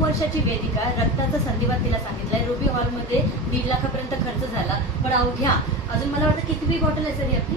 वर्षाची वेदिका, रक्ताचा संधिवात तिला सांगितलाय. रुबी हॉलमध्ये 1.5 लाखापर्यंत खर्च झाला. पण अवघ्या अजून मला वाटतं कितवी बॉटल आहे सर ही आपली?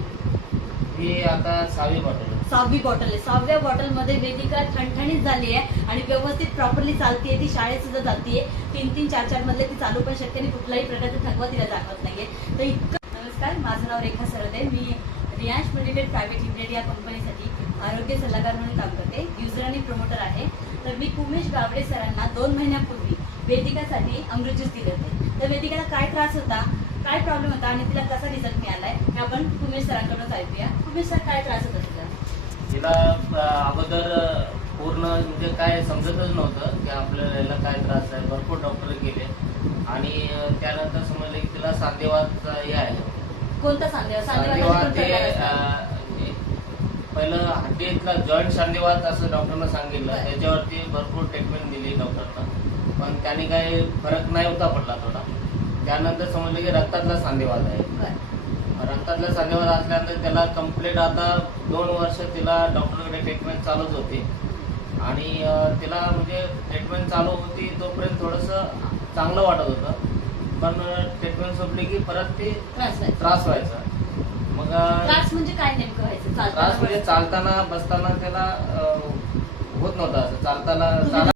ही आता 6वी बॉटल आहे. 6वी बॉटल आहे. 6व्या बॉटलमध्ये वेदिका ठणठणीत झाली आहे आणि व्यवस्थित प्रॉपरली चालतीये. ती शाळेत सुद्धा जातीये. 3-3, 4-4 मधले ती चालू पण शकते आणि कुठलाही प्रकारचा थकवा तिला जाणवत नाहीये. तर इतकं. नमस्कार, माझं नाव रेखा सरदे. मी रियांश मेडिटेड प्रायव्हेट लिमिटेड या कंपनीसाठी आरोग्य सल्लागार म्हणून काम करते. युजर आणि प्रमोटर आहे. तर मी उमेश गावडे सरांना 2 महिन्यापूर्वी वेदिकासाठी अमृत ज्यूस दिले होते. तर वेदिकाला काय त्रास होता, काय प्रॉब्लेम होता आणि तिला कसा रिझल्ट मिळालाय हे आपण उमेश सरांकडून ऐकूया. उमेश सर, काय त्रास होता तुझा? तिला अगोदर पूर्ण म्हणजे काय समजतच नव्हतं की आपल्याला याला काय त्रास आहे. भरपूर डॉक्टर गेले आणि त्यानंतर समजलं की तिला सांधेवातचा हे आहे. कोणता सांधेवात? सांधेवात हे पहिलं हड्डीतला जॉईंट सांधेवात असं डॉक्टरनं सांगितलं. त्याच्यावरती भरपूर ट्रीटमेंट दिली डॉक्टरनं, पण त्याने काही फरक नाही होता पडला थोडा. त्यानंतर समजलं की रक्तातला सांधेवात आहे. रक्तातला सांधेवात असल्यानंतर त्याला कम्प्लीट आता 2 वर्ष तिला डॉक्टरकडे ट्रीटमेंट चालूच होती आणि तिला म्हणजे ट्रीटमेंट चालू होती तोपर्यंत थोडंसं चांगलं वाटत होतं, पण ट्रीटमेंट संपली की परत ते त्रास व्हायचा. मग त्रास म्हणजे काय नेमकं व्हायचं? त्रास म्हणजे चालताना बसताना त्याला होत नव्हतं. असं चालताना